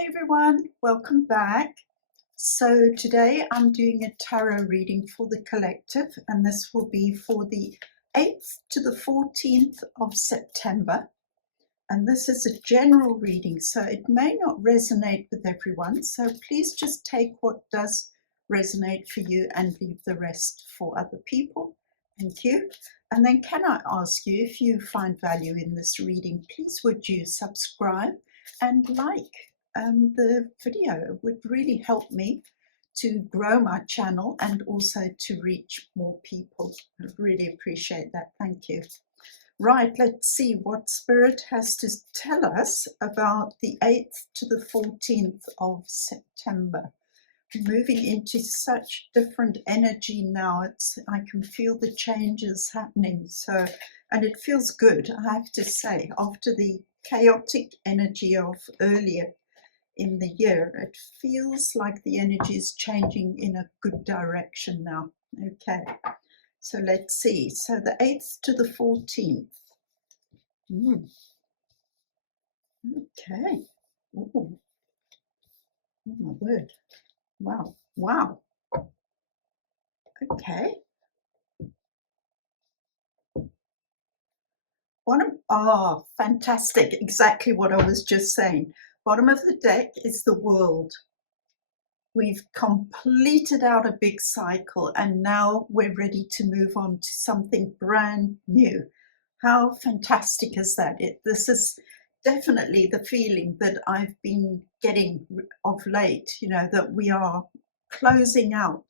Hey everyone, welcome back. So today I'm doing a tarot reading for the collective, and this will be for the 8th to the 14th of September. And this is a general reading, so it may not resonate with everyone. So please just take what does resonate for you and leave the rest for other people. Thank you. And then can I ask you, if you find value in this reading, please would you subscribe and like the video? It would really help me to grow my channel and also to reach more people. I really appreciate that. Thank you. Right, let's see what Spirit has to tell us about the 8th to the 14th of September. Moving into such different energy now. I can feel the changes happening. So, and it feels good, I have to say, after the chaotic energy of earlier in the year, it feels like the energy is changing in a good direction now. Okay, so let's see. So the 8th to the 14th. Okay. Ooh. Oh my word. Wow. Wow. Okay. Fantastic. Exactly what I was just saying. Bottom of the deck is the world. We've completed out a big cycle and now we're ready to move on to something brand new. How fantastic is that? This is definitely the feeling that I've been getting of late, that we are closing out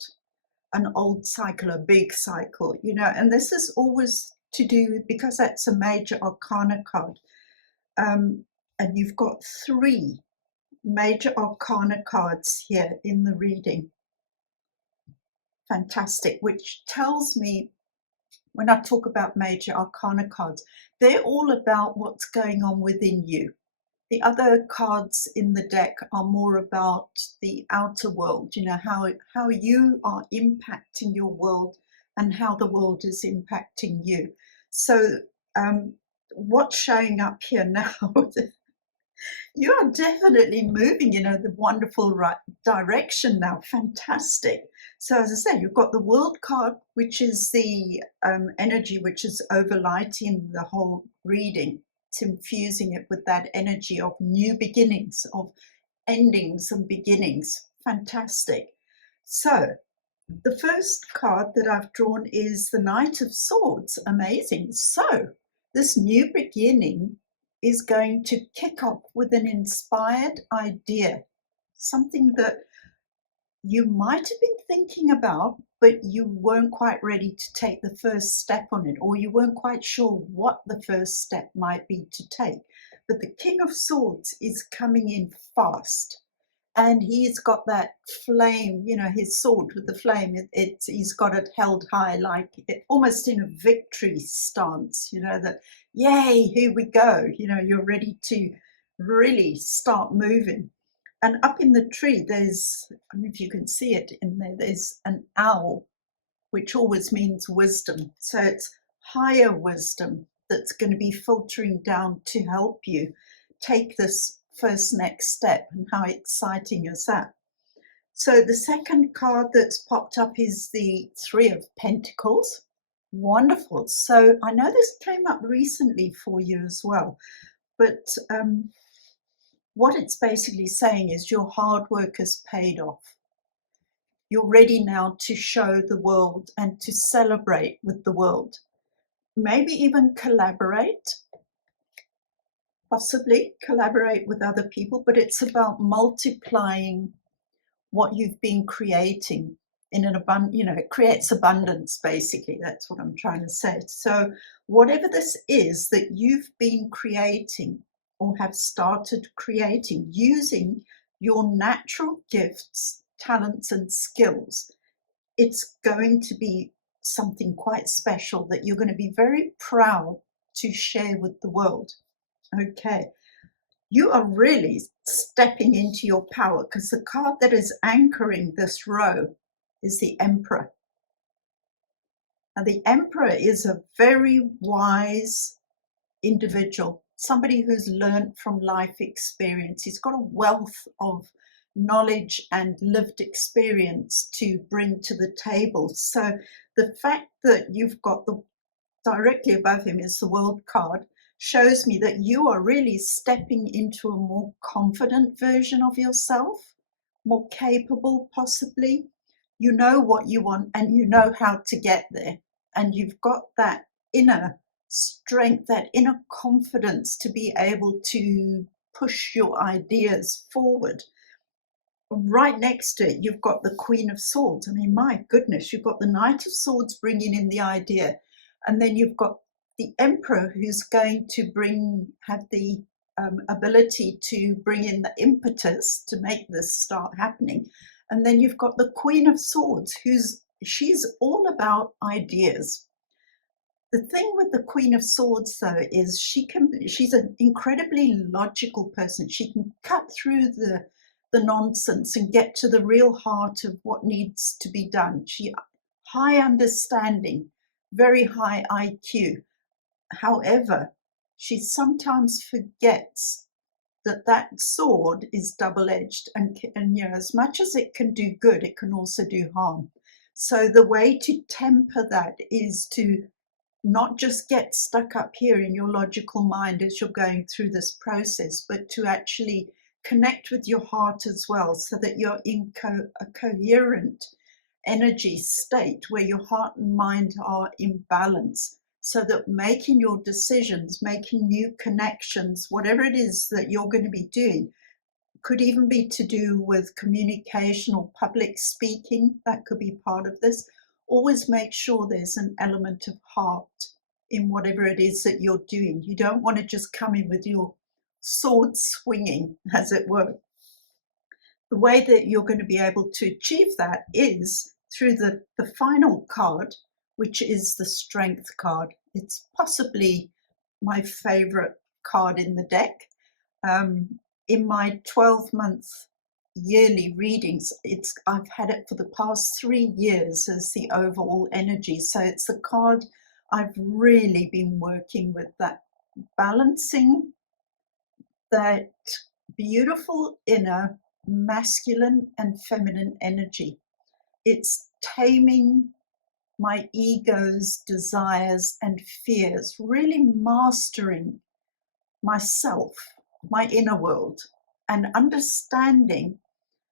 an old cycle, a big cycle, and this is always to do, because that's a major arcana card. And you've got 3 major arcana cards here in the reading. Fantastic, which tells me, when I talk about major arcana cards, they're all about what's going on within you. The other cards in the deck are more about the outer world, how you are impacting your world and how the world is impacting you. So what's showing up here now, you are definitely moving in the wonderful right direction now. Fantastic. So as I say, you've got the world card, which is the energy which is overlighting the whole reading. It's infusing it with that energy of new beginnings, of endings and beginnings. Fantastic. So the first card that I've drawn is the Knight of Swords. Amazing. So this new beginning is going to kick off with an inspired idea, something that you might have been thinking about, but you weren't quite ready to take the first step on it, or you weren't quite sure what the first step might be to take. But the King of Swords is coming in fast, and he's got that flame, his sword with the flame. He's got it held high, like almost in a victory stance. That yay, here we go. You're ready to really start moving. And up in the tree, there's, I don't know if you can see it in there, there's an owl, which always means wisdom. So it's higher wisdom that's going to be filtering down to help you take this first next step. And how exciting is that? So the second card that's popped up is the 3 of Pentacles. Wonderful. So I know this came up recently for you as well, but what it's basically saying is your hard work has paid off. You're ready now to show the world and to celebrate with the world. Maybe even collaborate, possibly collaborate with other people, but it's about multiplying what you've been creating in an it creates abundance, basically. That's what I'm trying to say. So whatever this is that you've been creating or have started creating using your natural gifts, talents and skills, it's going to be something quite special that you're going to be very proud to share with the world. Okay, you are really stepping into your power, because the card that is anchoring this row is the Emperor. And the Emperor is a very wise individual, somebody who's learned from life experience. He's got a wealth of knowledge and lived experience to bring to the table. So the fact that you've got the directly above him is the World card shows me that you are really stepping into a more confident version of yourself, more capable possibly. You know what you want and you know how to get there. And you've got that inner strength, that inner confidence to be able to push your ideas forward. Right next to it, you've got the Queen of Swords. I mean, my goodness, you've got the Knight of Swords bringing in the idea. And then you've got the Emperor who's going to have the ability to bring in the impetus to make this start happening. And then you've got the Queen of Swords, she's all about ideas. The thing with the Queen of Swords, though, is she's an incredibly logical person. She can cut through the nonsense and get to the real heart of what needs to be done. High understanding, very high IQ. However, she sometimes forgets that sword is double-edged, and as much as it can do good, it can also do harm. So the way to temper that is to not just get stuck up here in your logical mind as you're going through this process, but to actually connect with your heart as well, so that you're in a coherent energy state where your heart and mind are in balance, so that making your decisions, making new connections, whatever it is that you're going to be doing, could even be to do with communication or public speaking. That could be part of this. Always make sure there's an element of heart in whatever it is that you're doing. You don't want to just come in with your sword swinging, as it were. The way that you're going to be able to achieve that is through the final card, which is the Strength card. It's possibly my favorite card in the deck. In my 12-month yearly readings, I've had it for the past 3 years as the overall energy. So it's the card I've really been working with, that balancing that beautiful inner masculine and feminine energy. It's taming my ego's desires and fears, really mastering myself, my inner world, and understanding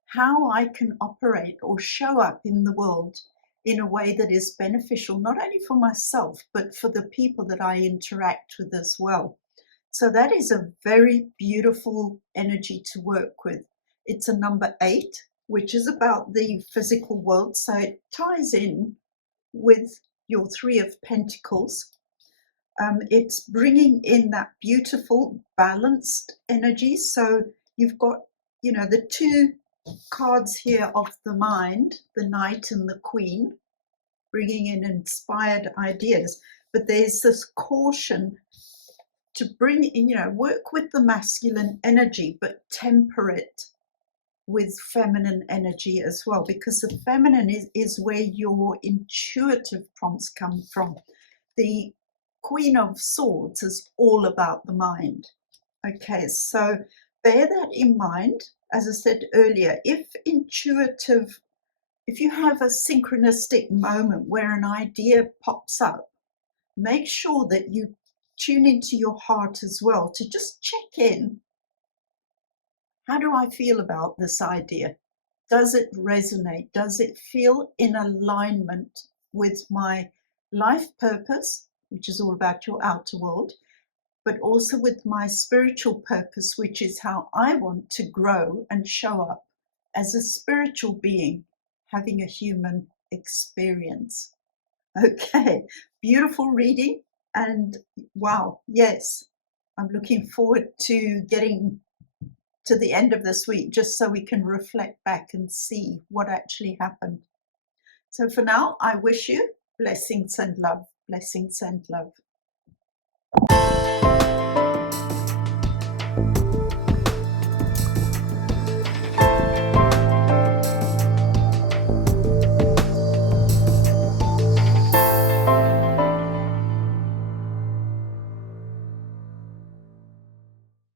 how I can operate or show up in the world in a way that is beneficial, not only for myself, but for the people that I interact with as well. So that is a very beautiful energy to work with. It's a number 8, which is about the physical world. So it ties in with your 3 of Pentacles. It's bringing in that beautiful balanced energy. So you've got, the 2 cards here of the mind, the Knight and the Queen, bringing in inspired ideas. But there's this caution to bring in, work with the masculine energy, but temper it with feminine energy as well, because the feminine is where your intuitive prompts come from. The Queen of Swords is all about the mind. Okay, so bear that in mind. As I said earlier, if you have a synchronistic moment where an idea pops up, make sure that you tune into your heart as well to just check in. How do I feel about this idea? Does it resonate? Does it feel in alignment with my life purpose, which is all about your outer world, but also with my spiritual purpose, which is how I want to grow and show up as a spiritual being having a human experience? Okay, beautiful reading. And wow, yes, I'm looking forward to getting to the end of this week, just so we can reflect back and see what actually happened. So for now, I wish you blessings and love, blessings and love.